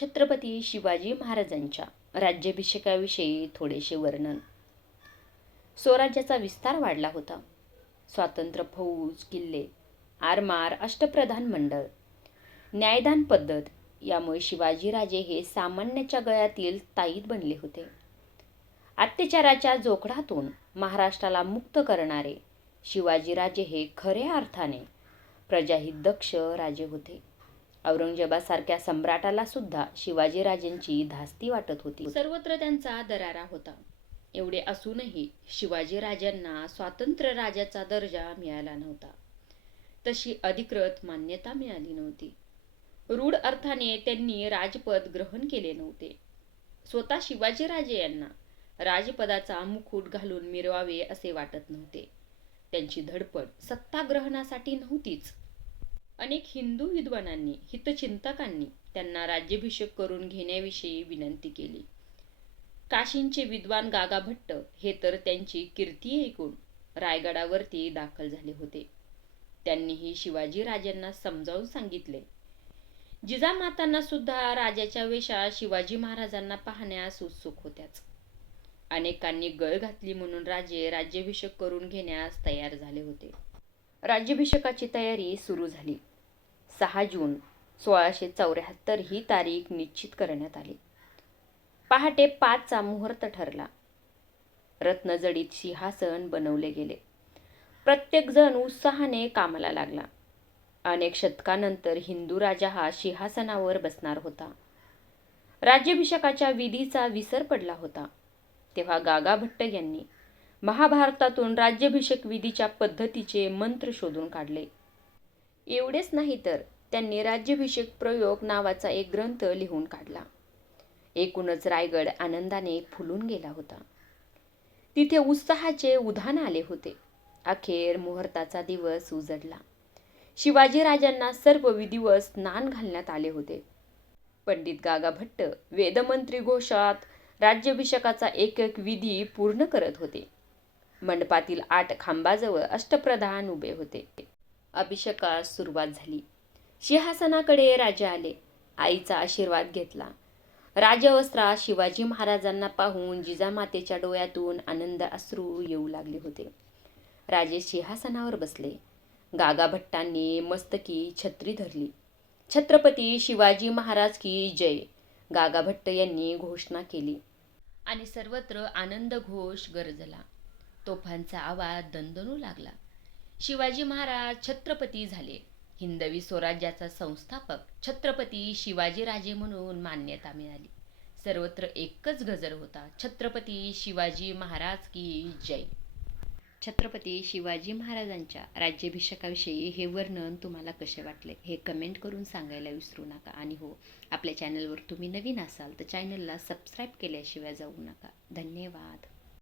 छत्रपती शिवाजी महाराजांच्या राज्याभिषेकाविषयी थोडेसे वर्णन. स्वराज्याचा विस्तार वाढला होता. स्वातंत्र्य फौज किल्ले आरमार अष्टप्रधान मंडळ न्यायदान पद्धत यामुळे शिवाजीराजे हे सामान्याच्या गळ्यातील ताईत बनले होते. अत्याचाराच्या जोखडातून महाराष्ट्राला मुक्त करणारे शिवाजीराजे हे खऱ्या अर्थाने प्रजाहित दक्ष राजे होते. औरंगजेबासारख्या सम्राटाला सुद्धा शिवाजीराजेंची धास्ती वाटत होती. सर्वत्र त्यांचा दरारा होता. एवढे असूनही शिवाजीराजांना स्वातंत्र्य राजाचा दर्जा मिळाला नव्हता. तशी अधिकृत मान्यता मिळाली नव्हती. रूढ अर्थाने त्यांनी राजपद ग्रहण केले नव्हते. स्वतः शिवाजीराजे यांना राजपदाचा मुकुट घालून मिरवावे असे वाटत नव्हते. त्यांची धडपड सत्ताग्रहणासाठी नव्हतीच. अनेक हिंदू विद्वानांनी हितचिंतकांनी त्यांना राज्याभिषेक करून घेण्याविषयी विनंती केली. काशींचे विद्वान गागा भट्ट हे तर त्यांची कीर्ती ऐकून रायगडावरती दाखल झाले होते. त्यांनीही शिवाजी राजांना समजावून सांगितले जिजामातांना सुद्धा राजाच्या वेशात शिवाजी महाराजांना पाहण्यास उत्सुक होत्याच. अनेकांनी गळ घातली म्हणून राजे राज्याभिषेक करून घेण्यास तयार झाले होते. राज्याभिषेकाची तयारी सुरू झाली. सहा जून सोळाशे चौऱ्याहत्तर ही तारीख निश्चित करण्यात आली. पहाटे पाचचा मुहूर्त ठरला. रत्नजडीत सिंहासन बनवले गेले. प्रत्येकजण उत्साहाने कामाला लागला. अनेक शतकानंतर हिंदू राजा हा सिंहासनावर बसणार होता. राज्याभिषेकाच्या विधीचा विसर पडला होता. तेव्हा गागा भट्ट यांनी महाभारतातून राज्याभिषेक विधीच्या पद्धतीचे मंत्र शोधून काढले. एवढेच नाही तर त्यांनी राज्याभिषेक प्रयोग नावाचा एक ग्रंथ लिहून काढला. एकूणच रायगड आनंदाने फुलून गेला होता. तिथे उत्साहाचे उधाण आले होते. अखेर मुहूर्ताचा दिवस उजडला. शिवाजीराजांना सर्व विधिवत स्नान घालण्यात आले होते. पंडित गागा भट्ट वेदमंत्री घोषात राज्याभिषेकाचा एक एक विधी पूर्ण करत होते. मंडपातील आठ खांबाजवळ अष्टप्रधान उभे होते. अभिषेकास सुरुवात झाली. सिंहासनाकडे राजे आले. आईचा आशीर्वाद घेतला. राजवस्त्रात शिवाजी महाराजांना पाहून जिजामातेच्या डोळ्यातून आनंद अश्रू येऊ लागले होते. राजे सिंहासनावर बसले. गागाभट्टांनी मस्तकी छत्री धरली. छत्रपती शिवाजी महाराज की जय! गागाभट्ट यांनी घोषणा केली. आणि सर्वत्र आनंद घोष गरजला. तोफांचा आवाज दणदणू लागला. शिवाजी महाराज छत्रपती झाले. हिंदवी स्वराज्याचा संस्थापक छत्रपती शिवाजीराजे म्हणून मान्यता मिळाली. सर्वत्र एकच गजर होता छत्रपती शिवाजी महाराज की जय. छत्रपती शिवाजी महाराजांच्या राज्याभिषेकाविषयी हे वर्णन तुम्हाला कसे वाटले हे कमेंट करून सांगायला विसरू नका. आणि हो आपल्या चॅनलवर तुम्ही नवीन असाल तर चॅनलला सबस्क्राईब केल्याशिवाय जाऊ नका. धन्यवाद.